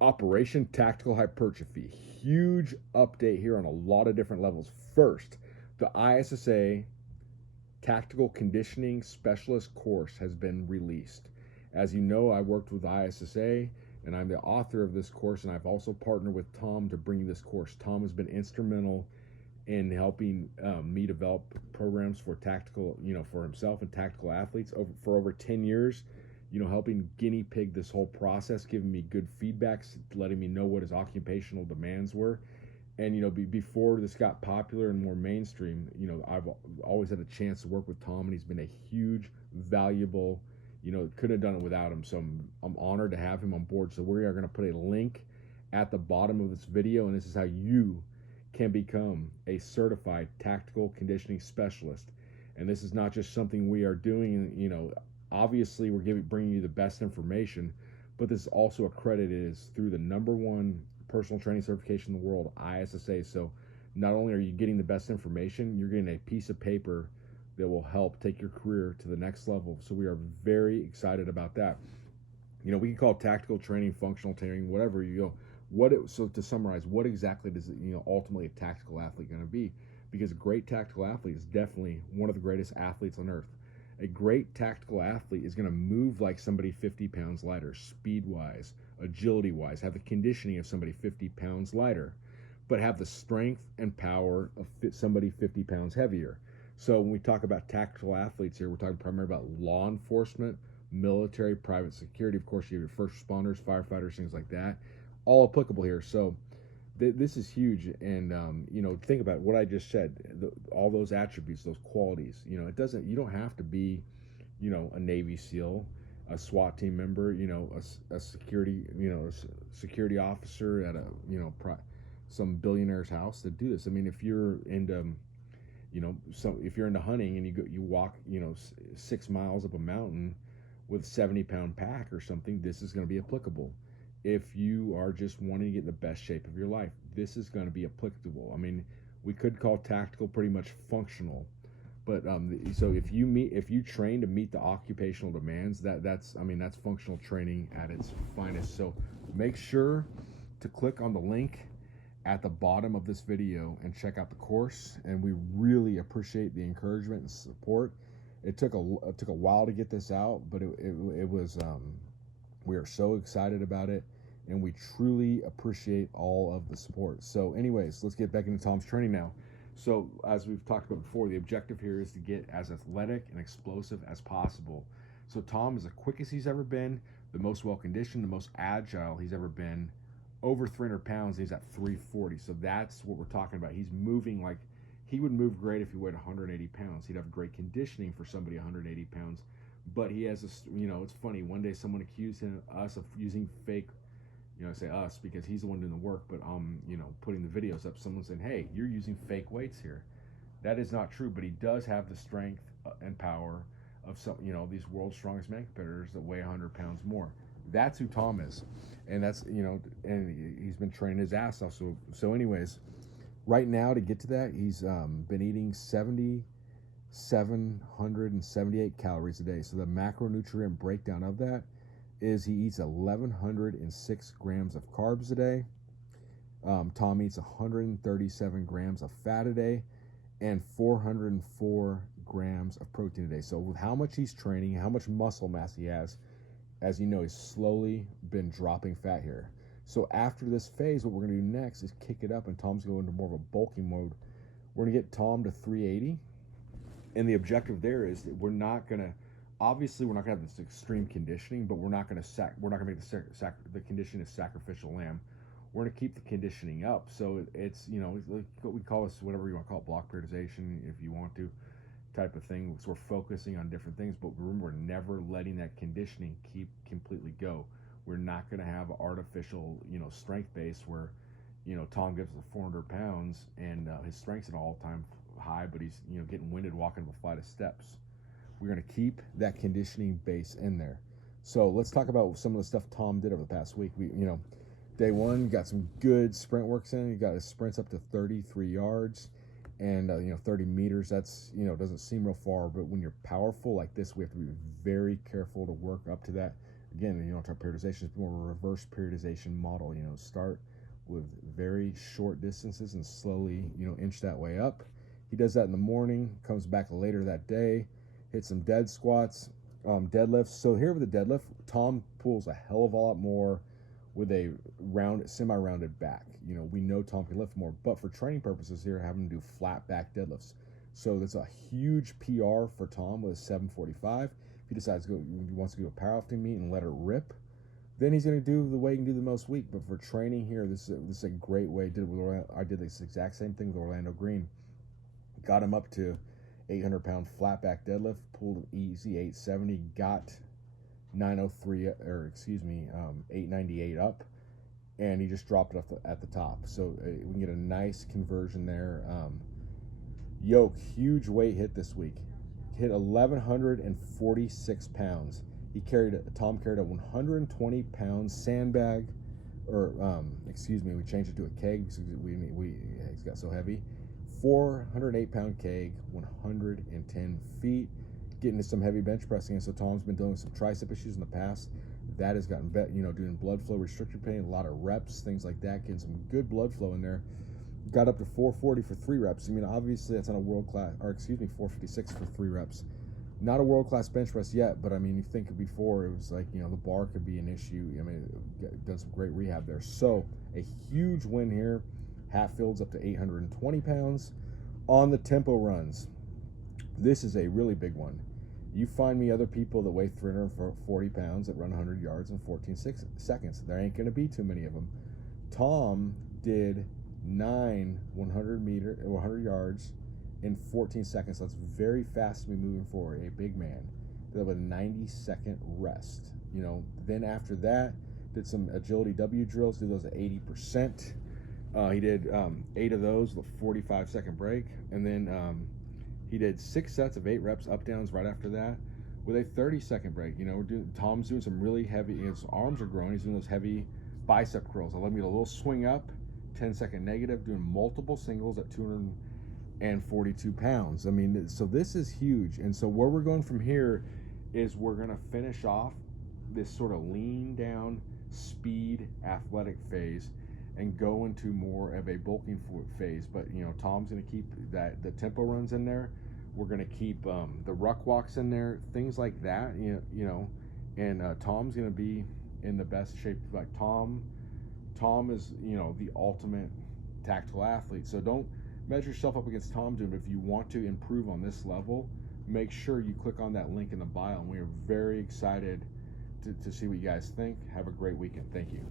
Operation Tactical Hypertrophy. Huge update here on a lot of different levels. First, the ISSA Tactical Conditioning Specialist course has been released. As you know, I worked with ISSA and I'm the author of this course, and I've also partnered with Tom to bring this course. Tom has been instrumental in helping me develop programs for tactical, for himself and tactical athletes for over 10 years, helping guinea pig this whole process, giving me good feedbacks, letting me know what his occupational demands were. And, before this got popular and more mainstream, I've always had a chance to work with Tom, and he's been a huge, valuable, couldn't have done it without him. So I'm honored to have him on board. So we are going to put a link at the bottom of this video, and this is how you can become a certified tactical conditioning specialist. And this is not just something we are doing, obviously we're bringing you the best information, but this is also accredited as through the #1 personal training certification in the world, ISSA. So not only are you getting the best information, you're getting a piece of paper that will help take your career to the next level. So we are very excited about that. We can call it tactical training, functional training, whatever you go. So to summarize, what exactly does ultimately a tactical athlete going to be? Because a great tactical athlete is definitely one of the greatest athletes on earth. A great tactical athlete is going to move like somebody 50 pounds lighter, speed wise, agility wise, have the conditioning of somebody 50 pounds lighter, but have the strength and power of somebody 50 pounds heavier. So when we talk about tactical athletes here, we're talking primarily about law enforcement, military, private security. Of course, you have your first responders, firefighters, things like that, all applicable here. So this is huge. And think about what I just said, all those attributes, those qualities. You don't have to be a Navy SEAL, a SWAT team member, a security, security officer at a some billionaire's house to do this. I mean, if you're into if you're into hunting and you walk 6 miles up a mountain with a 70-pound pack or something, this is going to be applicable. If you are just wanting to get in the best shape of your life, this is going to be applicable. I mean, we could call tactical pretty much functional, but so if you train to meet the occupational demands, that's functional training at its finest. So make sure to click on the link at the bottom of this video and check out the course. And we really appreciate the encouragement and support. It took a while to get this out, but it was we are so excited about it, and we truly appreciate all of the support. So anyways, let's get back into Tom's training now. So as we've talked about before, the objective here is to get as athletic and explosive as possible. So Tom is the quickest he's ever been, the most well-conditioned, the most agile he's ever been, over 300 pounds. He's at 340. So that's what we're talking about. He's moving like he would move great if he weighed 180 pounds. He'd have great conditioning for somebody 180 pounds. But he has this, it's funny. One day someone accused us of using fake, I say us because he's the one doing the work, but putting the videos up. Someone saying, hey, you're using fake weights here. That is not true, but he does have the strength and power of some, these world's strongest man competitors that weigh 100 pounds more. That's who Tom is. And that's, and he's been training his ass off. So anyways, right now to get to that, he's been eating 778 calories a day. So the macronutrient breakdown of that is he eats 1,106 grams of carbs a day. Tom eats 137 grams of fat a day and 404 grams of protein a day. So with how much he's training, how much muscle mass he has, as you know, he's slowly been dropping fat here. So after this phase, what we're going to do next is kick it up, and Tom's going into more of a bulking mode. We're going to get Tom to 380. And the objective there is that we're not going to have this extreme conditioning, but we're not going to make the conditioning a sacrificial lamb. We're going to keep the conditioning up. So it's what we call this, whatever you want to call it, block periodization, if you want to, type of thing. So we're focusing on different things, but remember, we're never letting that conditioning completely go. We're not going to have artificial, strength base where, Tom gets to 400 pounds and his strength's at an all-time high, but he's, getting winded walking up a flight of steps. We're going to keep that conditioning base in there. So let's talk about some of the stuff Tom did over the past week. Day one, got some good sprint works in. He got his sprints up to 33 yards and 30 meters. That's, doesn't seem real far, but when you're powerful like this, we have to be very careful to work up to that. again, you know, our periodization is more of a reverse periodization model. You know, start with very short distances and slowly, you know, inch that way up. He does that in the morning, comes back later that day, hits some dead squats, deadlifts. So here with the deadlift, Tom pulls a hell of a lot more with a semi-rounded back. You know, we know Tom can lift more, but for training purposes here, having him do flat back deadlifts. So that's a huge PR for Tom with a 745. If he decides he wants to do a powerlifting meet and let it rip, then he's going to do the way he can do the most week. But for training here, this is a great way. I did this exact same thing with Orlando Green. Got him up to 800-pound flat back deadlift, pulled easy 870, got 898 up, and he just dropped it at the top. So we can get a nice conversion there. Yoke, huge weight hit this week. Hit 1,146 pounds. Tom carried a 120 pound sandbag, or we changed it to a keg because it's got so heavy. 408 pound keg, 110 feet, getting to some heavy bench pressing. And so Tom's been dealing with some tricep issues in the past. That has gotten better, you know, doing blood flow restricted pain, a lot of reps, things like that, getting some good blood flow in there. Got up to 440 for 3 reps. I mean, obviously that's not a world class, 456 for 3 reps. Not a world class bench press yet, but I mean, you think before it was like, you know, the bar could be an issue. I mean, done some great rehab there. So a huge win here. Hatfield's up to 820 pounds. On the tempo runs, this is a really big one. You find me other people that weigh 340 pounds that run 100 yards in 14 seconds. There ain't going to be too many of them. Tom did 9 100 yards in 14 seconds. That's very fast to be moving forward. A big man. Did that with a 90-second rest. You know, then after that, did some agility W drills. Did those at 80%. He did 8 of those with a 45-second break, and then he did 6 sets of 8 reps up downs right after that with a 30-second break. You know, Tom's doing some really heavy. His arms are growing. He's doing those heavy bicep curls. I let me get a little swing up, 10-second negative, doing multiple singles at 242 pounds. I mean, so this is huge. And so where we're going from here is we're going to finish off this sort of lean down speed athletic phase and go into more of a bulking phase. But, you know, Tom's going to keep the tempo runs in there. We're going to keep the ruck walks in there, things like that, you know, and Tom's going to be in the best shape. Like Tom is, you know, the ultimate tactical athlete. So don't measure yourself up against Tom doing it. If you want to improve on this level, make sure you click on that link in the bio. And we are very excited to see what you guys think. Have a great weekend. Thank you.